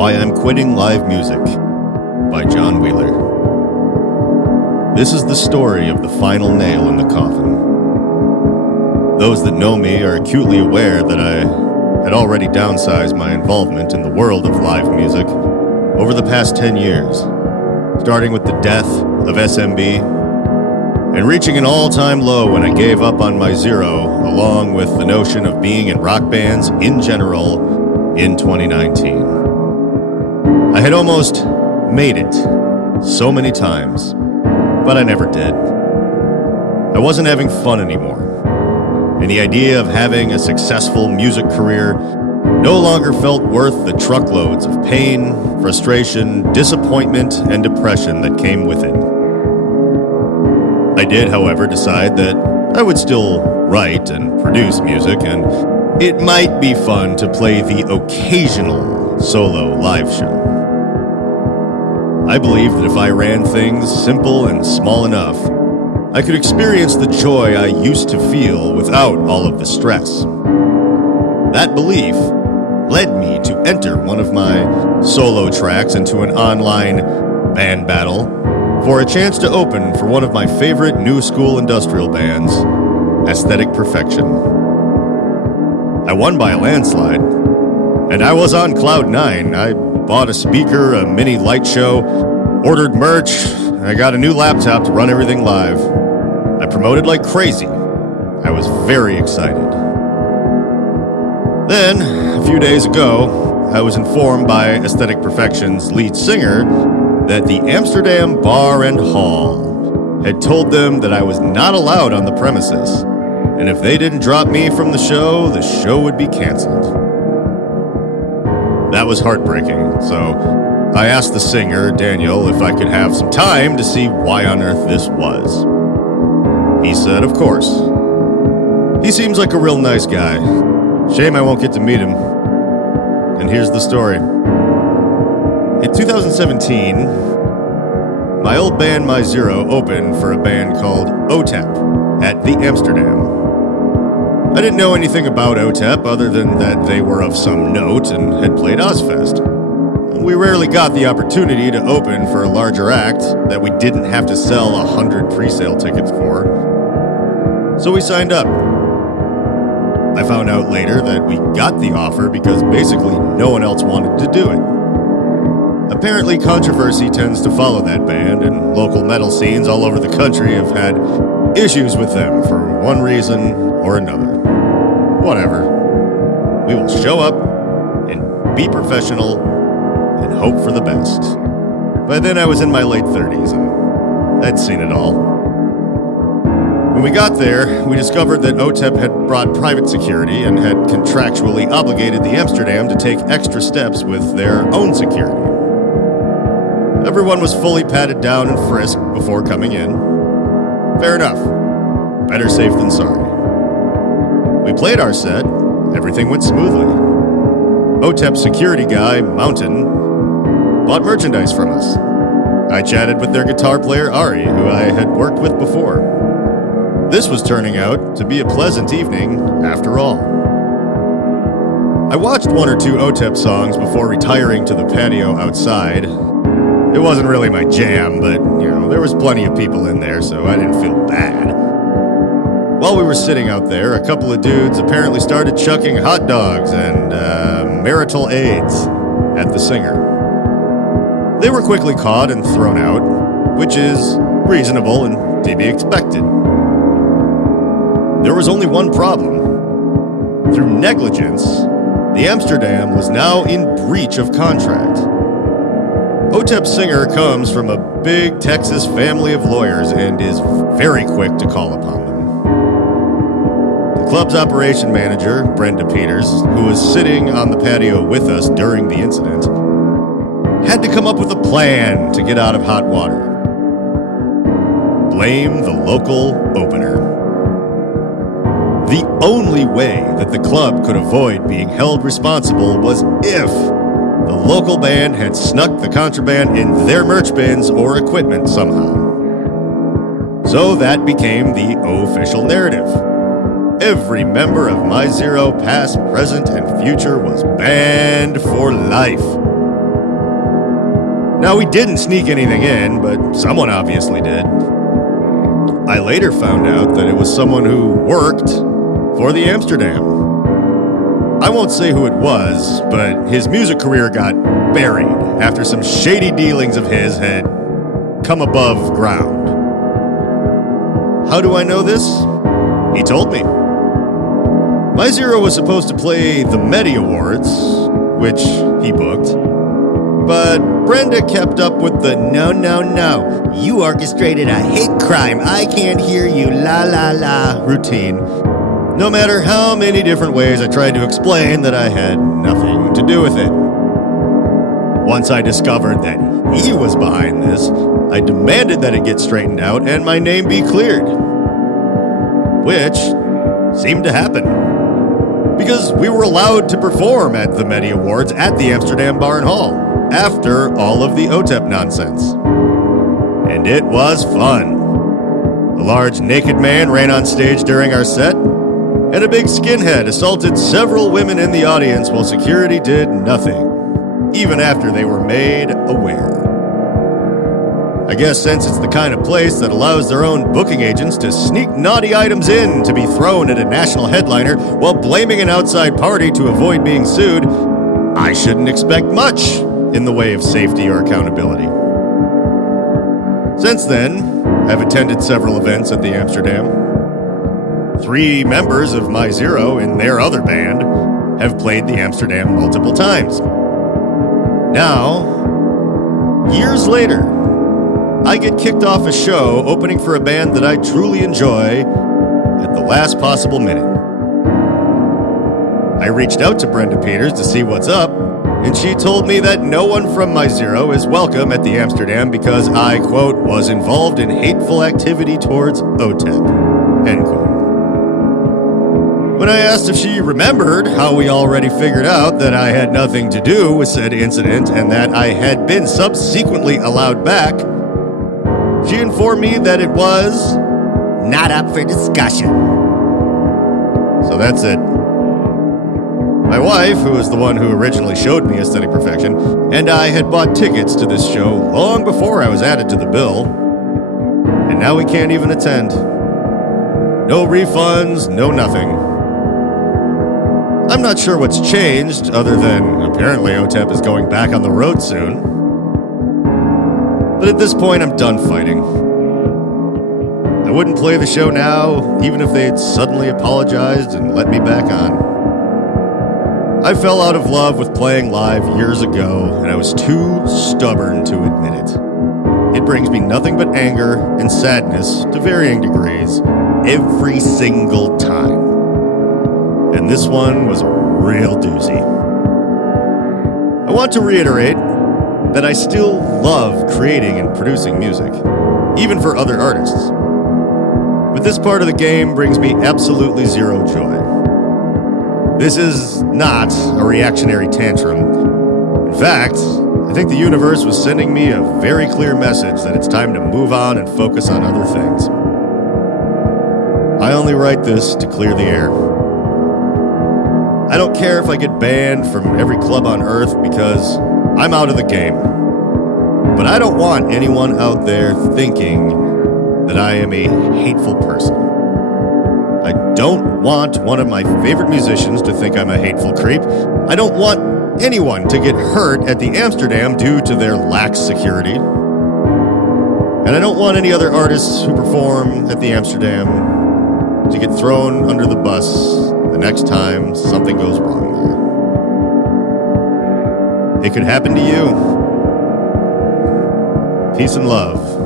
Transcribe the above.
Why I'm Quitting Live Music by John Wheeler. This is the story of the final nail in the coffin. Those that know me are acutely aware that I had already downsized my involvement in the world of live music over the past 10 years, starting with the death of SMB and reaching an all-time low when I gave up on my zero, along with the notion of being in rock bands in general in 2019. I had almost made it so many times, but I never did. I wasn't having fun anymore, and the idea of having a successful music career no longer felt worth the truckloads of pain, frustration, disappointment, and depression that came with it. I did, however, decide that I would still write and produce music, and it might be fun to play the occasional solo live show. I believed that if I ran things simple and small enough, I could experience the joy I used to feel without all of the stress. That belief led me to enter one of my solo tracks into an online band battle for a chance to open for one of my favorite new school industrial bands, Aesthetic Perfection. I won by a landslide, and I was on cloud nine. I bought a speaker, a mini light show, ordered merch, and I got a new laptop to run everything live. I promoted like crazy. I was very excited. Then, a few days ago, I was informed by Aesthetic Perfection's lead singer that the Amsterdam Bar and Hall had told them that I was not allowed on the premises, and if they didn't drop me from the show would be canceled. That was heartbreaking, so I asked the singer, Daniel, if I could have some time to see why on earth this was. He said, of course. He seems like a real nice guy. Shame I won't get to meet him. And here's the story. In 2017, my old band, My Zero, opened for a band called Otep at the Amsterdam. I didn't know anything about Otep other than that they were of some note and had played Ozfest. We rarely got the opportunity to open for a larger act that we didn't have to sell 100 pre-sale tickets for. So we signed up. I found out later that we got the offer because basically no one else wanted to do it. Apparently, controversy tends to follow that band, and local metal scenes all over the country have had issues with them for one reason or another. Whatever. We will show up and be professional and hope for the best. By then I was in my late 30s and I'd seen it all. When we got there, we discovered that Otep had brought private security and had contractually obligated the Amsterdam to take extra steps with their own security. Everyone was fully patted down and frisked before coming in. Fair enough. Better safe than sorry. We played our set. Everything went smoothly. Otep's security guy, Mountain, bought merchandise from us. I chatted with their guitar player, Ari, who I had worked with before. This was turning out to be a pleasant evening after all. I watched one or two Otep songs before retiring to the patio outside. It wasn't really my jam, but, there was plenty of people in there, so I didn't feel bad. While we were sitting out there, a couple of dudes apparently started chucking hot dogs and marital aids at the singer. They were quickly caught and thrown out, which is reasonable and to be expected. There was only one problem. Through negligence, the Amsterdam was now in breach of contract. Otep's singer comes from a big Texas family of lawyers and is very quick to call upon them. The club's operation manager, Brenda Peters, who was sitting on the patio with us during the incident, had to come up with a plan to get out of hot water. Blame the local opener. The only way that the club could avoid being held responsible was if the local band had snuck the contraband in their merch bins or equipment somehow. So that became the official narrative. Every member of My Zero, past, present, and future, was banned for life. Now, we didn't sneak anything in, but someone obviously did. I later found out that it was someone who worked for the Amsterdam. I won't say who it was, but his music career got buried after some shady dealings of his had come above ground. How do I know this? He told me. My Zero was supposed to play the Medi Awards, which he booked, but Brenda kept up with the no, you orchestrated a hate crime, I can't hear you, la la la routine. No matter how many different ways I tried to explain that I had nothing to do with it. Once I discovered that he was behind this, I demanded that it get straightened out and my name be cleared. Which seemed to happen, because we were allowed to perform at the Medi Awards at the Amsterdam Bar and Hall after all of the Otep nonsense. And it was fun. A large naked man ran on stage during our set, and a big skinhead assaulted several women in the audience while security did nothing, even after they were made aware. I guess since it's the kind of place that allows their own booking agents to sneak naughty items in to be thrown at a national headliner while blaming an outside party to avoid being sued, I shouldn't expect much in the way of safety or accountability. Since then, I've attended several events at the Amsterdam. 3 members of My Zero in their other band have played the Amsterdam multiple times. Now, years later, I get kicked off a show opening for a band that I truly enjoy at the last possible minute. I reached out to Brenda Peters to see what's up, and she told me that no one from My Zero is welcome at the Amsterdam because I, quote, was involved in hateful activity towards Otep, end quote. When I asked if she remembered how we already figured out that I had nothing to do with said incident and that I had been subsequently allowed back, she informed me that it was not up for discussion. So that's it. My wife, who was the one who originally showed me Aesthetic Perfection, and I had bought tickets to this show long before I was added to the bill, and now we can't even attend. No refunds, no nothing. I'm not sure what's changed, other than apparently Otep is going back on the road soon. But at this point, I'm done fighting. I wouldn't play the show now, even if they'd suddenly apologized and let me back on. I fell out of love with playing live years ago, and I was too stubborn to admit it. It brings me nothing but anger and sadness to varying degrees every single time. And this one was a real doozy. I want to reiterate that I still love creating and producing music, even for other artists. But this part of the game brings me absolutely zero joy. This is not a reactionary tantrum. In fact, I think the universe was sending me a very clear message that it's time to move on and focus on other things. I only write this to clear the air. I don't care if I get banned from every club on earth because I'm out of the game. But I don't want anyone out there thinking that I am a hateful person. I don't want one of my favorite musicians to think I'm a hateful creep. I don't want anyone to get hurt at the Amsterdam due to their lax security. And I don't want any other artists who perform at the Amsterdam to get thrown under the bus the next time something goes wrong there. It could happen to you. Peace and love.